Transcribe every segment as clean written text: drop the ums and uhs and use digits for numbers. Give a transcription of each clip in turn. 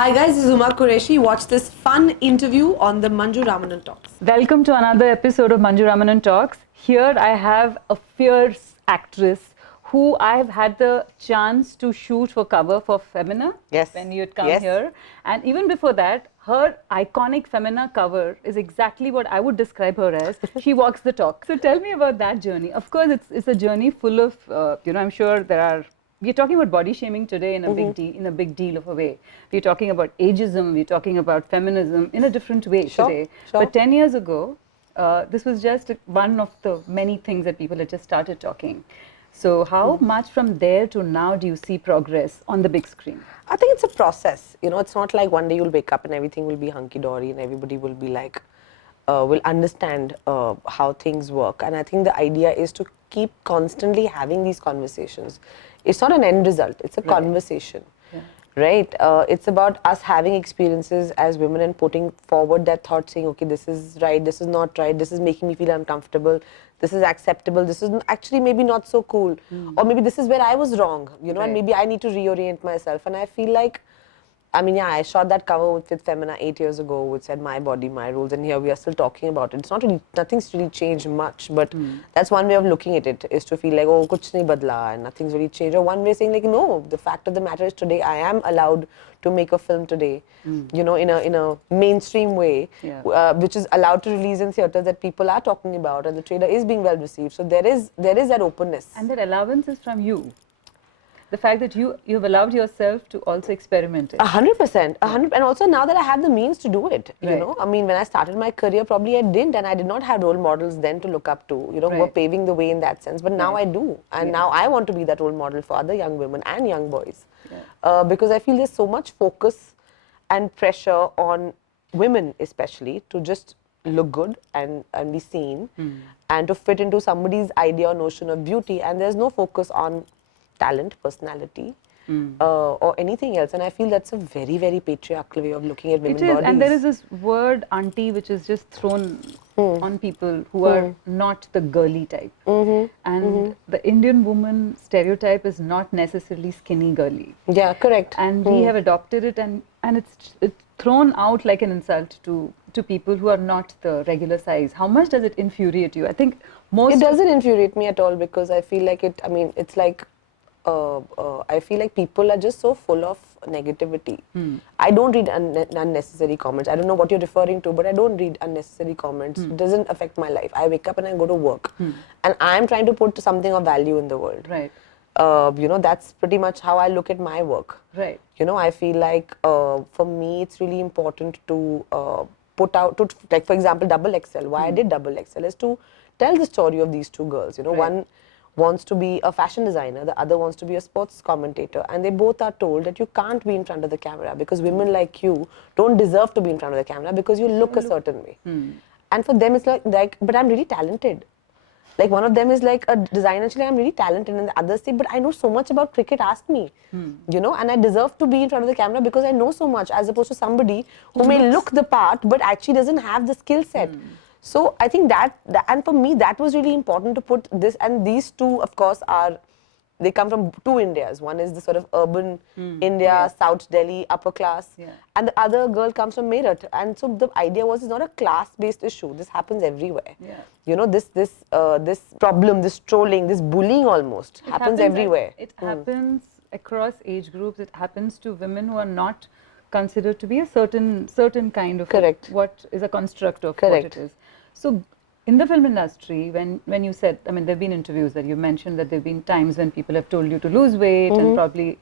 Hi guys, this is Huma Qureshi. Watch this fun interview on the Manju Ramanan Talks. Welcome to another episode of Manju Ramanan Talks. Here I have a fierce actress who I've had the chance to shoot for cover for Femina. Yes. When you had come here. And even before that, her iconic Femina cover is exactly what I would describe her as. She walks the talk. So tell me about that journey. Of course, it's a journey full of, I'm sure we're talking about body shaming today in a big deal of a way. We're talking about ageism, we're talking about feminism in a different way today. Sure. But 10 years ago, this was just one of the many things that people had just started talking. So how much from there to now do you see progress on the big screen? I think it's a process. It's not like one day you'll wake up and everything will be hunky-dory and everybody will be like, will understand how things work. And I think the idea is to keep constantly having these conversations. It's not an end result, it's a conversation, right? It's about us having experiences as women and putting forward that thought saying, okay, this is right, this is not right, this is making me feel uncomfortable, this is acceptable, this is actually maybe not so cool, or maybe this is where I was wrong, and maybe I need to reorient myself. And I feel like, I shot that cover with Femina 8 years ago, which said my body, my rules, and here we are still talking about it. It's not really, nothing's really changed much, but that's one way of looking at it, is to feel like, oh, kuch nahi badla, and nothing's really changed. Or one way saying like, no, the fact of the matter is today I am allowed to make a film today, in a mainstream way, which is allowed to release in theatres that people are talking about, and the trailer is being well received. So there is that openness. And that allowance is from you. The fact that you've allowed yourself to also experiment it. 100%. And also now that I have the means to do it, when I started my career, probably I didn't, and I did not have role models then to look up to, who were paving the way in that sense. But now I do. And now I want to be that role model for other young women and young boys. Because I feel there's so much focus and pressure on women especially to just look good and be seen and to fit into somebody's idea or notion of beauty. And there's no focus on talent, personality, or anything else. And I feel that's a very, very patriarchal way of looking at women's bodies. And there is this word auntie which is just thrown on people who are not the girly type. And the Indian woman stereotype is not necessarily skinny girly. Yeah, correct. And we have adopted it, and it's thrown out like an insult to people who are not the regular size. How much does it infuriate you? I think most... It doesn't infuriate me at all, because I feel like it's like, I feel like people are just so full of negativity. I don't read unnecessary comments. I don't know what you're referring to, but I don't read unnecessary comments. It doesn't affect my life. I wake up and I go to work. And I'm trying to put something of value in the world. Right. That's pretty much how I look at my work. Right. I feel like for me, it's really important to put out, like for example, Double XL. Why I did Double XL is to tell the story of these two girls. One wants to be a fashion designer, the other wants to be a sports commentator, and they both are told that you can't be in front of the camera because women like you don't deserve to be in front of the camera because you look a certain way. And for them it's like, but I'm really talented. Like one of them is like a designer, actually I'm really talented, and the others say, but I know so much about cricket, ask me. And I deserve to be in front of the camera because I know so much, as opposed to somebody who may look the part but actually doesn't have the skill set. So I think that, and for me, that was really important to put this, and these two, of course, they come from two Indias. One is the sort of urban India, South Delhi, upper class, and the other girl comes from Meerut. And so the idea was, it's not a class-based issue. This happens everywhere. This problem, this trolling, this bullying almost happens everywhere. It happens across age groups. It happens to women who are not considered to be a certain kind of what is a construct of what it is. So in the film industry, when you said, there have been interviews that you mentioned that there have been times when people have told you to lose weight and probably,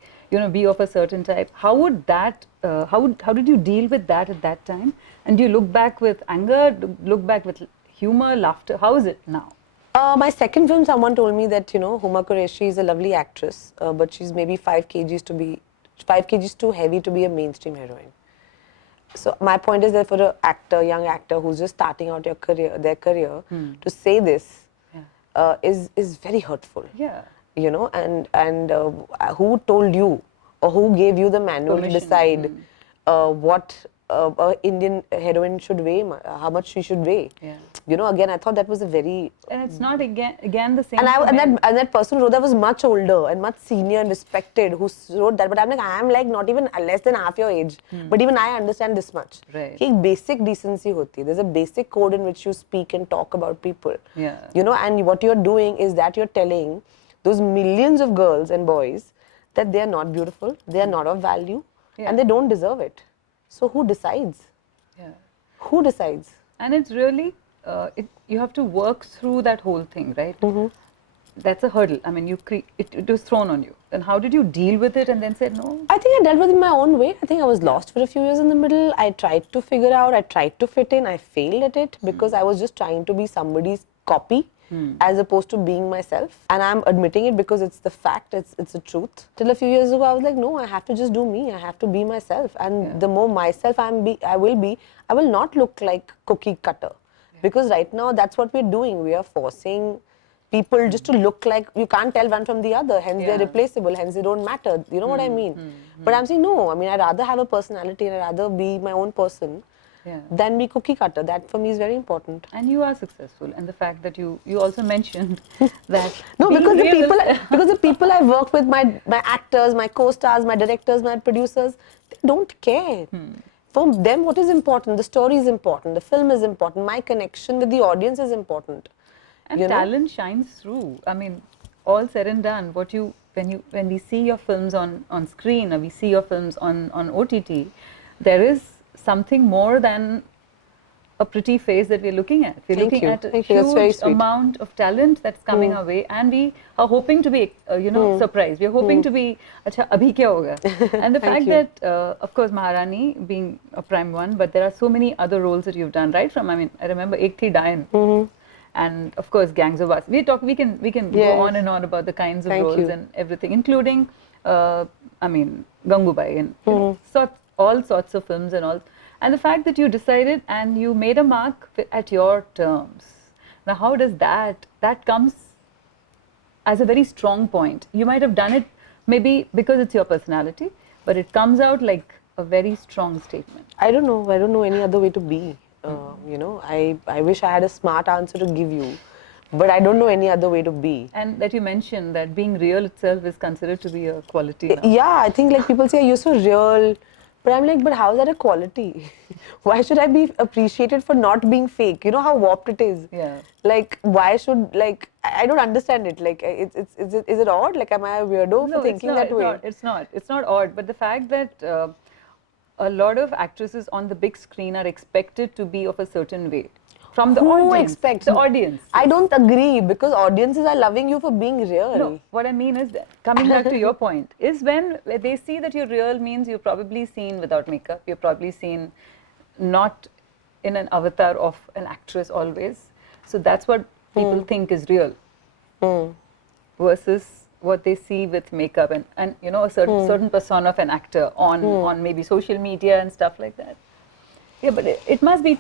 be of a certain type. How would that, how did you deal with that at that time? And do you look back with anger, look back with humor, laughter? How is it now? My second film, someone told me that, Huma Qureshi is a lovely actress, but she's maybe 5 kgs too heavy to be a mainstream heroine. So my point is that for an young actor who's just starting out their career, to say this is very hurtful. Yeah. And who told you, or who gave you the manual to decide what a Indian heroine should weigh, how much she should weigh. Yeah. You know, again, I thought that was a very... And it's not again the same. And that person who wrote that was much older and much senior and respected who wrote that. But I'm like, I am like not even less than half your age. But even I understand this much. Right. Ek basic decency hoti. There's a basic code in which you speak and talk about people. Yeah. You know, and what you're doing is that you're telling those millions of girls and boys that they are not beautiful, they are not of value, and they don't deserve it. So who decides? Yeah. Who decides? And it's really, you have to work through that whole thing, right? That's a hurdle. I mean, it was thrown on you. And how did you deal with it and then say no? I think I dealt with it in my own way. I think I was lost for a few years in the middle. I tried to figure out, I tried to fit in. I failed at it because I was just trying to be somebody's copy as opposed to being myself. And I'm admitting it because it's the fact, it's the truth. Till a few years ago, I was like, no, I have to just do me. I have to be myself. And the more myself I will not look like cookie cutter. Because right now, that's what we're doing. We are forcing people just to look like, you can't tell one from the other, hence they're replaceable, hence they don't matter. You know what I mean? But I'm saying, no, I mean, I'd rather have a personality and I'd rather be my own person than be cookie cutter. That for me is very important. And you are successful. And the fact that you also mentioned that... No, because the people I work with, my actors, my co-stars, my directors, my producers, they don't care. For them, what is important? The story is important, the film is important, my connection with the audience is important. And talent shines through. I mean, all said and done, when we see your films on screen or we see your films on OTT, there is something more than a pretty face that we're looking at. We're looking at a huge amount of talent that's coming our way, and we are hoping to be, surprised. We're hoping to be, acha, abhi kya hoga? And the fact that, of course, Maharani being a prime one, but there are so many other roles that you've done, right? From, I mean, I remember Ek Thi Dayan. And of course, Gangs of Wasseypur. We can go on and on about the kinds of roles and everything, including, I mean, Gangubai and all sorts of films and all. And the fact that you decided and you made a mark at your terms. Now, how does that comes as a very strong point. You might have done it maybe because it's your personality, but it comes out like a very strong statement. I don't know any other way to be. You know, I wish I had a smart answer to give you, but I don't know any other way to be. And that you mentioned that being real itself is considered to be a quality now. Yeah, I think like people say, you're so real, but I'm like, but how is that a quality? Why should I be appreciated for not being fake? You know how warped it is? Yeah. Like, why should, like, I don't understand it. Like, is it odd? Like, am I a weirdo for thinking that way? It's not odd, but the fact that a lot of actresses on the big screen are expected to be of a certain way. From the audience. Who expects? The audience. I don't agree, because audiences are loving you for being real. No, what I mean is, that, coming back to your point, is when they see that you're real means you're probably seen without makeup, you're probably seen not in an avatar of an actress always. So that's what people think is real. Versus what they see with makeup and you know, a certain persona of an actor on maybe social media and stuff like that. Yeah, but it must be,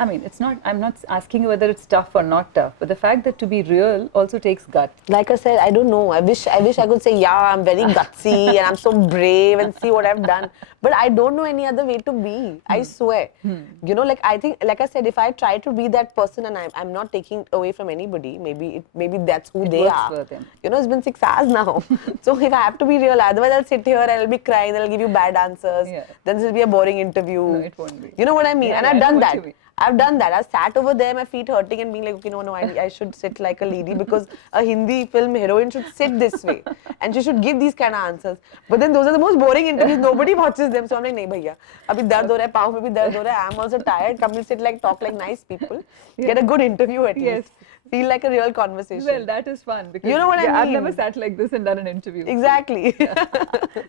I mean, it's not, I'm not asking whether it's tough or not tough, but the fact that to be real also takes guts. Like I said, I don't know. I wish I could say, yeah, I'm very gutsy and I'm so brave and see what I've done. But I don't know any other way to be. I swear. You know, like I think, like I said, if I try to be that person and I'm not taking away from anybody, maybe that's who they are. For them. You know, it's been 6 hours now. So if I have to be real, otherwise I'll sit here and I'll be crying, and I'll give you bad answers. Yeah. Then it'll be a boring interview. No, it won't be. You know what I mean? Yeah, and yeah, I've done that. I've done that. I've sat over there, my feet hurting, and being like, okay, no, I should sit like a lady, because a Hindi film heroine should sit this way and she should give these kind of answers. But then those are the most boring interviews. Nobody watches them. So I'm like, nahi bhaiya, abhi dard ho raha hai, pav mein bhi dard ho raha hai. I'm also tired. Come and sit like, talk like nice people. Get a good interview at least. Feel like a real conversation. Well, that is fun, because you know what I mean? I've never sat like this and done an interview. Exactly.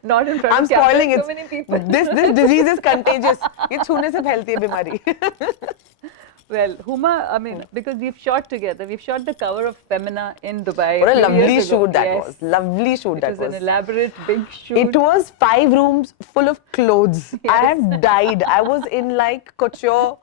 Not in front I'm of camera, spoiling it. so many people. This disease is contagious. Ye chhune se phailti hai bimari. Well, Huma, I mean, because we've shot together. We've shot the cover of Femina in Dubai. What a lovely shoot that was. Lovely shoot that was. It was an elaborate, big shoot. It was 5 rooms full of clothes. I have died. I was in like couture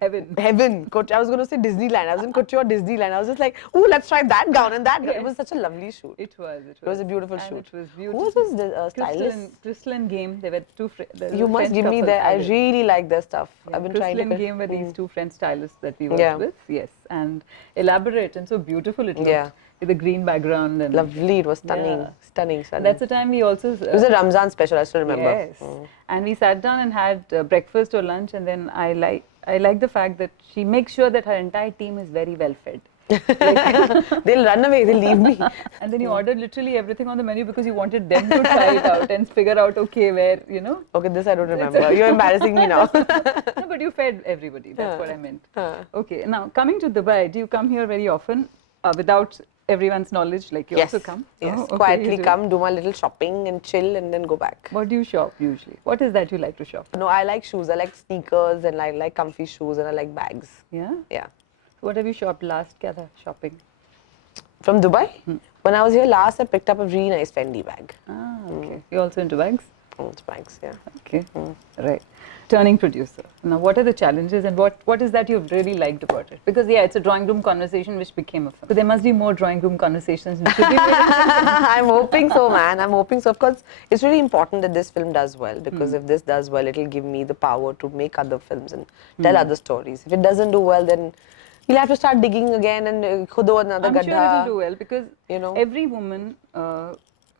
Heaven. Heaven. I was going to say Disneyland. I was in Couture Disneyland. I was just like, ooh, let's try that gown and that gown. It was such a lovely shoot. It was. It was a beautiful shoot. It was beautiful. Who was this stylist? Crystal and Game. They were two You must give me that. I really like their stuff. Yeah, I've been Crystal trying to... and Game were these two French stylists that we worked with. Yes. And elaborate and so beautiful it looked. With the green background. And lovely. It was stunning. Stunning. And that's the time we also... it was a Ramzan special, I still remember. Yes. And we sat down and had breakfast or lunch, and then I like the fact that she makes sure that her entire team is very well fed. They'll run away, they'll leave me. And then you ordered literally everything on the menu because you wanted them to try it out and figure out, okay, where, you know. Okay, this I don't remember. You're embarrassing me now. No, but you fed everybody. That's what I meant. Okay, now coming to Dubai, do you come here very often without everyone's knowledge? Like you also come? Yes, quietly come, do my little shopping and chill and then go back. What do you shop usually? What is that you like to shop? No, I like shoes. I like sneakers and I like comfy shoes and I like bags. Yeah? Yeah. What have you shopped last? Kya tha shopping? From Dubai? When I was here last, I picked up a really nice Fendi bag. Ah, okay. You're also into bags? It's bags, yeah. Okay, right. Turning producer. Now, what are the challenges and what is that you've really liked about it? Because, yeah, it's a drawing room conversation which became a film. But there must be more drawing room conversations. I'm hoping so, man. I'm hoping so. Of course, it's really important that this film does well, because if this does well, it'll give me the power to make other films and tell other stories. If it doesn't do well, then you'll have to start digging again and khudo another gadha. I'm sure it'll do well, because you know, every woman,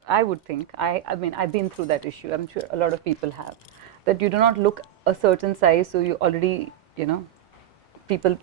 I would think, I mean, I've been through that issue. I'm sure a lot of people have. That you do not look a certain size, so you already, you know, people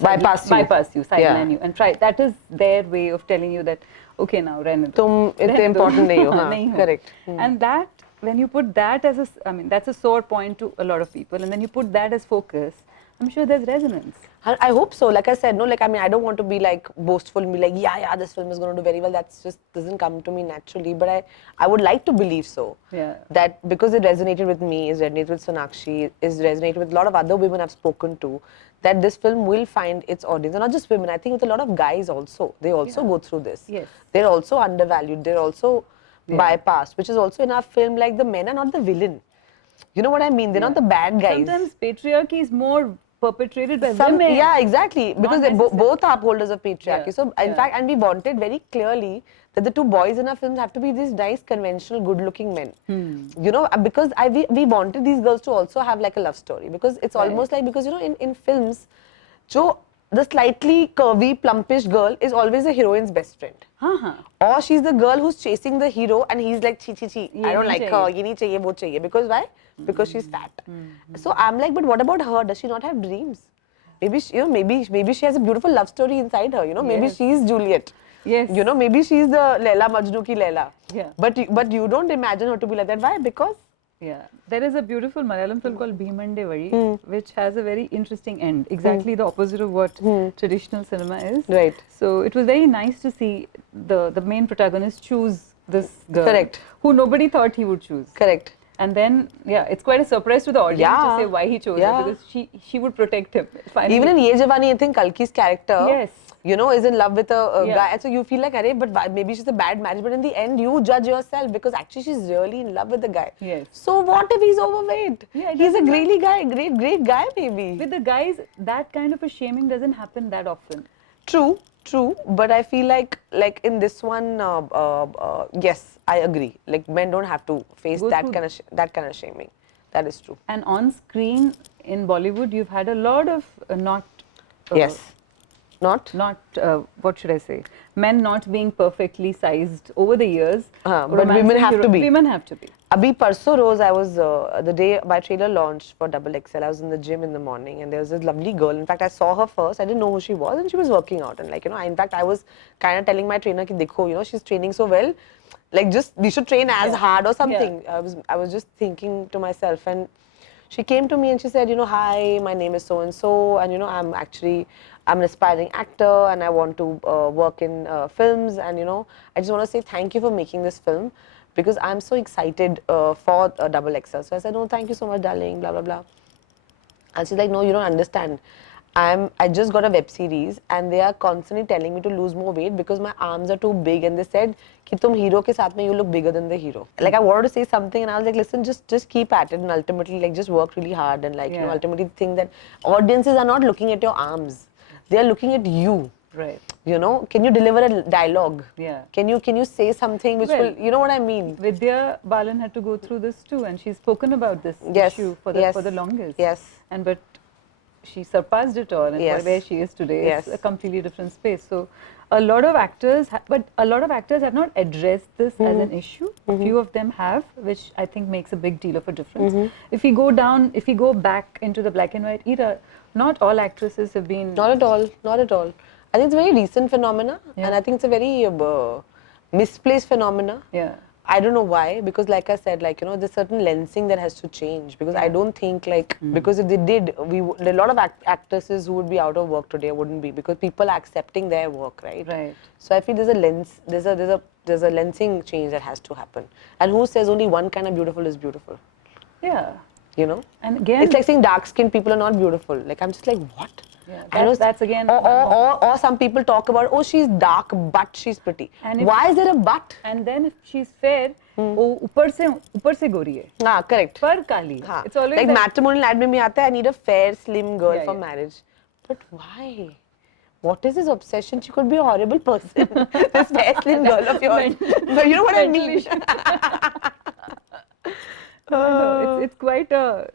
bypass you, sideline you, and try. That is their way of telling you that, okay, now, rehne do. Tum itne important nahi ho. Nahi ho. Correct. And that, when you put that as a, I mean, that's a sore point to a lot of people, and then you put that as focus, I'm sure there's resonance. I hope so. Like I said, no, like, I mean, I don't want to be like boastful and be like, yeah, this film is going to do very well. That's just doesn't come to me naturally. But I would like to believe so. Yeah. That because it resonated with me, it resonated with Sonakshi, is resonated with a lot of other women I've spoken to, that this film will find its audience. And not just women, I think with a lot of guys also. They also go through this. Yes. They're also undervalued. They're also bypassed, which is also in our film, like the men are not the villain. You know what I mean? They're not the bad guys. Sometimes patriarchy is more perpetrated by women. Yeah, exactly. Because they both are upholders of patriarchy. So, in fact, and we wanted very clearly that the two boys in our films have to be these nice, conventional, good-looking men. You know, because we wanted these girls to also have like a love story. Because it's almost like, because, you know, in films, the slightly curvy, plumpish girl is always the heroine's best friend. Or she's the girl who's chasing the hero and he's like, chi, I don't like her, ye nahi chahiye, wo chahiye. Because why? Because she's fat. So I'm like, but what about her? Does she not have dreams? Maybe she, you know, maybe she has a beautiful love story inside her. You know, maybe she's Juliet. Yes. You know, maybe she's the Laila Majnu ki Laila. Yeah. But you don't imagine her to be like that. Why? Because there is a beautiful Malayalam film called Bhimande Vadi, which has a very interesting end. Exactly the opposite of what traditional cinema is. Right. So it was very nice to see the main protagonist choose this girl. Correct. Who nobody thought he would choose. Correct. And then, it's quite a surprise to the audience to say why he chose her, because she would protect him. Finally. Even in Ye Jawani, I think Kalki's character, you know, is in love with a guy. And so you feel like, arey, but maybe she's a bad marriage. But in the end, you judge yourself because actually she's really in love with the guy. Yes. So what if he's overweight? Yeah, he's a great guy maybe. With the guys, that kind of a shaming doesn't happen that often. True. But I feel like in this one, yes, I agree. Like, men don't have to face that kind of shaming. That is true. And on screen in Bollywood, you've had a lot of what should I say? Men not being perfectly sized over the years. But women have to be. Women have to be. Abhi parso rose, I was, the day my trailer launched for XXL, I was in the gym in the morning and there was this lovely girl. In fact, I saw her first. I didn't know who she was and she was working out. And like, you know, in fact, I was kind of telling my trainer, ki, dekho, you know, she's training so well. Like, just, we should train as hard or something. I was just thinking to myself, and she came to me and she said, you know, hi, my name is so-and-so, and you know, I'm an aspiring actor and I want to work in films, and you know, I just want to say thank you for making this film because I'm so excited for XXL. So I said, no, thank you so much, darling, blah, blah, blah. And she's like, no, you don't understand. I just got a web series and they are constantly telling me to lose more weight because my arms are too big, and they said कि तुम hero के साथ में you look bigger than the hero. Like I wanted to say something and I was like, listen, just keep at it, and ultimately like just work really hard, and like you know, ultimately think that audiences are not looking at your arms, they are looking at you. Right. You know, can you deliver a dialogue? Yeah. Can you say something which will, you know what I mean? Vidya Balan had to go through this too, and she's spoken about this issue for the longest. Yes. But she surpassed it all, and where she is today is a completely different space. So a lot of actors, but a lot of actors have not addressed this as an issue. A few of them have, which I think makes a big deal of a difference. If we go back into the black and white era, not all actresses have been. Not at all. Not at all. I think it's a very recent phenomena, and I think it's a very misplaced phenomena. Yeah. I don't know why, because like I said, like, you know, there's certain lensing that has to change, because I don't think like, because if they did, there are a lot of actresses who would be out of work today wouldn't be, because people are accepting their work, right? Right. So I feel there's a lensing change that has to happen. And who says only one kind of beautiful is beautiful? Yeah. You know? And again, it's like saying dark-skinned people are not beautiful. Like, I'm just like, what? Yeah, that's again. Or some people talk about, oh, she's dark, but she's pretty. Why is there a but? And then if she's fair, oh, ऊपर से गोरी है. हाँ, correct. पर काली. It's always like matrimonial ad में भी आता है, I need a fair, slim girl for marriage. But why? What is this obsession? She could be a horrible person. This fair, slim girl of yours. So you know what I mean? It's quite a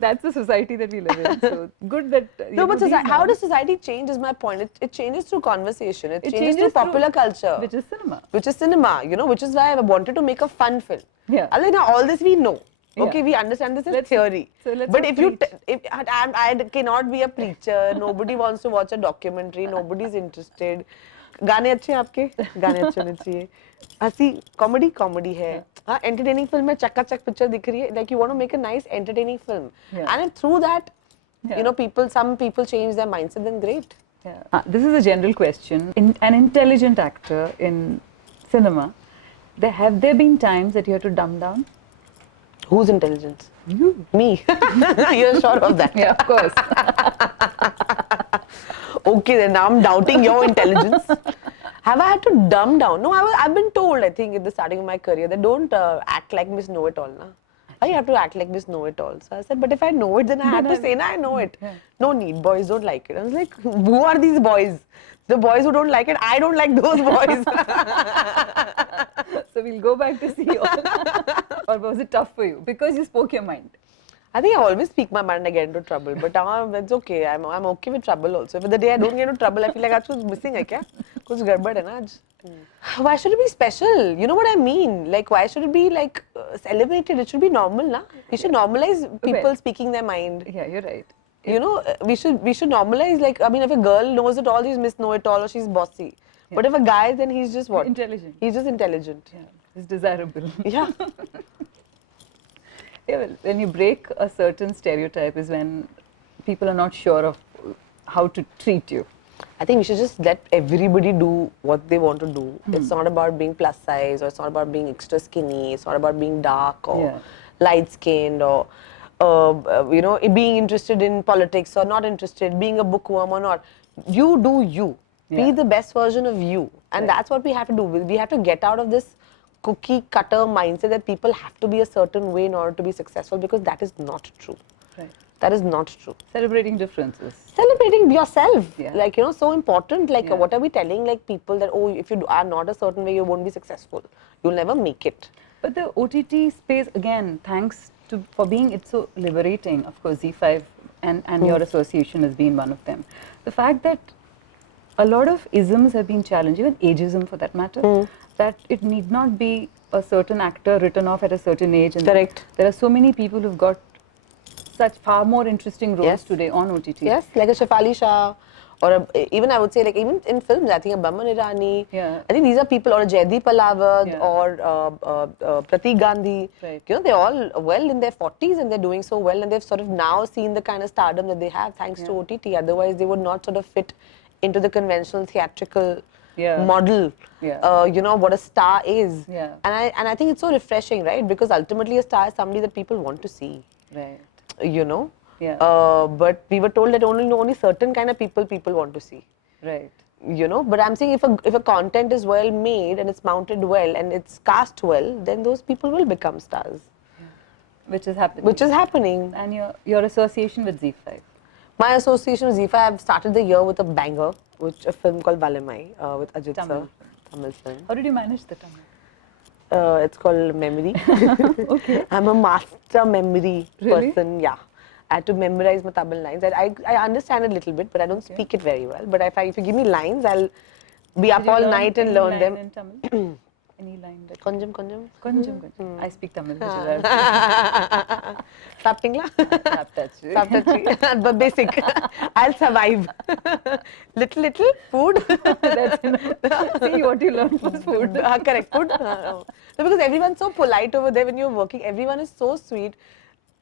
that's the society that we live in. So good that no, but how does society change is my point. It changes through conversation. It changes through popular culture, which is cinema. Which is cinema, you know, which is why I wanted to make a fun film. Yeah. Like now all this we know. Okay, we understand this as theory. So let's but if I cannot be a preacher, nobody wants to watch a documentary, nobody's interested. गाने अच्छे हैं आपके, गाने अच्छे होने चाहिए. हंसी comedy है. हाँ, entertaining film है, चक्का-चक picture दिख रही है. Like you want to make a nice entertaining film, and through that, you know, some people change their mindset. Then great. Yeah. This is a general question. An intelligent actor in cinema, have there been times that you have to dumb down? Who's intelligent? You. Me. You're sure of that? Yeah, of course. Okay, then now I'm doubting your intelligence. Have I had to dumb down? No, I've been told, I think, at the starting of my career, that don't act like Miss Know-It-All. Why you have to act like Miss Know-It-All? So I said, but if I know it, then I have to say, I know it. Yeah. No need, boys don't like it. I was like, who are these boys? The boys who don't like it, I don't like those boys. So we'll go back to see or was it tough for you? Because you spoke your mind. I think I always speak my mind and I get into trouble, but it's okay. I'm okay with trouble also. If the day I don't get into trouble, I feel like aaj kuch missing hai kya? Kuch gadbad hai na aaj. Why should it be special? You know what I mean? Like, why should it be like celebrated? It should be normal, na? We should normalize people speaking their mind. Yeah, you're right. You know, we should normalize, like, I mean, if a girl knows it all, she's Miss Know-It-All or she's bossy. Yeah. But if a guy, then he's just what? Intelligent. He's just intelligent. Yeah, he's desirable. Yeah. Yeah, well, when you break a certain stereotype is when people are not sure of how to treat you. I think we should just let everybody do what they want to do. It's not about being plus size, or it's not about being extra skinny. It's not about being dark or light skinned, or you know, being interested in politics or not interested, being a bookworm or not. You do you. Be the best version of you, and that's what we have to do. We have to get out of this cookie cutter mindset that people have to be a certain way in order to be successful, because that is not true. Right. That is not true. Celebrating differences. Celebrating yourself. Yeah. Like, you know, so important. Like, yeah. What are we telling like people that, oh, if you are not a certain way, you won't be successful. You'll never make it. But the OTT space, again, thanks to for being it's so liberating. Of course, Z5 and your association has been one of them. The fact that a lot of isms have been challenged, even ageism for that matter, that it need not be a certain actor written off at a certain age. And correct. There are so many people who've got such far more interesting roles today on OTT. Yes, like a Shefali Shah, or even I would say, like, even in films, I think a Baman Irani. Yeah. I think these are people, or a Jaideep Palawad, or Pratik Gandhi. Right. You know, they're all well in their 40s and they're doing so well, and they've sort of now seen the kind of stardom that they have thanks to OTT. Otherwise, they would not sort of fit into the conventional theatrical model. You know what a star is. Yeah. And I think it's so refreshing, right? Because ultimately, a star is somebody that people want to see. Right. You know, But we were told that only certain kind of people want to see. Right. You know, but I'm saying if a content is well made and it's mounted well and it's cast well, then those people will become stars. Which is happening. Which is happening. And your association with Zee5? My association with Zee5, I've started the year with a banger, a film called Valimai with Ajit sir. Tamil film. How did you manage the Tamil? It's called Memory. Okay. I'm a master memory person. Yeah. I had to memorize my Tamil lines. I understand a little bit, but I don't speak it very well. But if you give me lines, I'll be up all night and learn them. In Tamil? Any line that Konjam, konjam. Konjam, konjam. I speak Tamil, which is Saptachi. But basic. I'll survive. Little food. That's enough. See what you learn for food. Correct, food. So because everyone's so polite over there when you're working. Everyone is so sweet.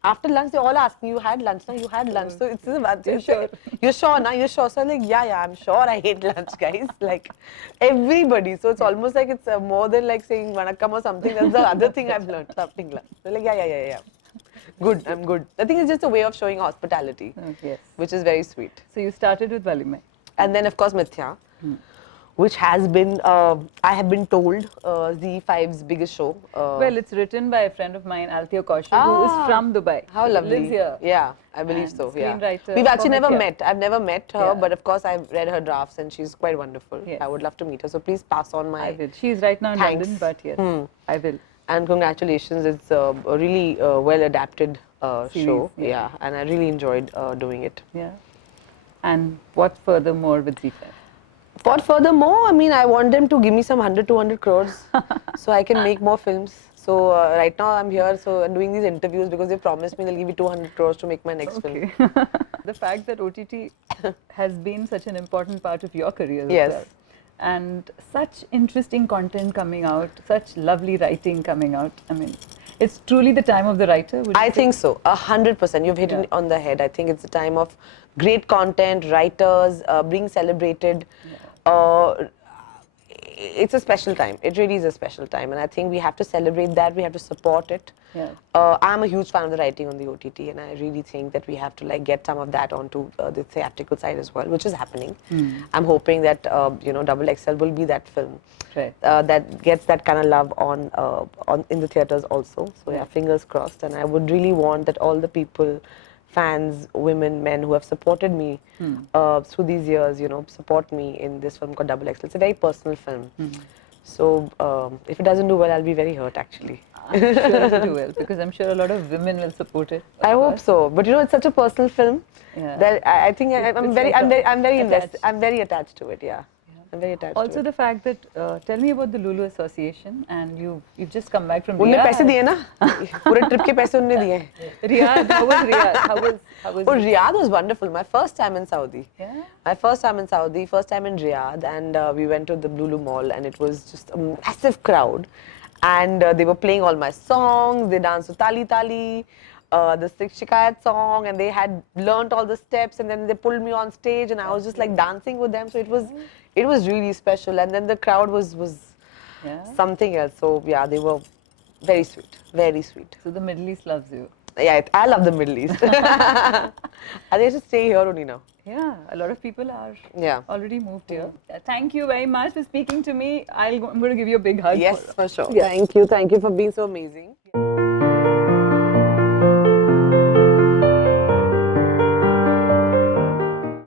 After lunch, they all ask me, you had lunch now? You had lunch. So it's sure? You're sure now? You're sure? So I'm like, yeah, I'm sure I hate lunch, guys. Like, everybody. So it's almost like it's more than like saying vanakkam or something. That's the other thing I've learned. Something like, so like, yeah. Good, I'm good. I think it's just a way of showing hospitality. Yes. Which is very sweet. So you started with Valimai. And then, of course, Mithya. Which has been, I have been told, Zee5's biggest show. Well, it's written by a friend of mine, Althea Kaushal, who is from Dubai. How lovely. Lives here. Yeah, I believe so. Screenwriter. We've actually never met. I've never met her, but of course I've read her drafts and she's quite wonderful. Yes. I would love to meet her. So please pass on my I will. She's right now in thanks. London, but yes, I will. And congratulations. It's a really well adapted show. Yeah, and I really enjoyed doing it. Yeah. And what furthermore with Zee5? What furthermore, I mean, I want them to give me some 100-200 crores so I can make more films. So right now I'm here, so I'm doing these interviews because they promised me they'll give me 200 crores to make my next film. The fact that OTT has been such an important part of your career yes. as well. And such interesting content coming out, such lovely writing coming out. I mean, it's truly the time of the writer, would you I say? think so, 100%. You've hit it on the head. I think it's the time of great content, writers being celebrated. It's a special time. It really is a special time, and I think we have to celebrate that. We have to support it. Yeah. I'm a huge fan of the writing on the OTT, and I really think that we have to like get some of that onto the theatrical side as well, which is happening. I'm hoping that Double XL will be that film that gets that kind of love on in the theaters also. So yeah, fingers crossed. And I would really want that all the people, fans, women, men who have supported me through these years, support me in this film called Double XL. It's a very personal film. So if it doesn't do well, I'll be very hurt actually. I'm sure it'll do well because I'm sure a lot of women will support it. I hope so. But it's such a personal film that I think I'm very invested. I'm very attached to it. Yeah. I'm very attached also to it. the fact that, tell me about the Lulu Association, and you've just come back from उन्हें Riyadh. पैसे दिए ना पूरे trip के पैसे उन्हें दिए Riyadh, how was Riyadh? How was it? Riyadh was wonderful. My first time in Saudi. Yeah. My first time in Saudi, first time in Riyadh, and we went to the Lulu Mall, and it was just a massive crowd, and they were playing all my songs. They danced to Tali Tali, the Shikayat song, and they had learnt all the steps, and then they pulled me on stage, and I was just like dancing with them. So it was really special, and then the crowd was something else. So yeah, they were very sweet, very sweet. So the Middle East loves you. Yeah, I love the Middle East. I think I should stay here only now. Yeah, a lot of people are Yeah. already moved here. Thank you very much for speaking to me. I'm going to give you a big hug. Yes, for sure. Yeah. Thank you for being so amazing.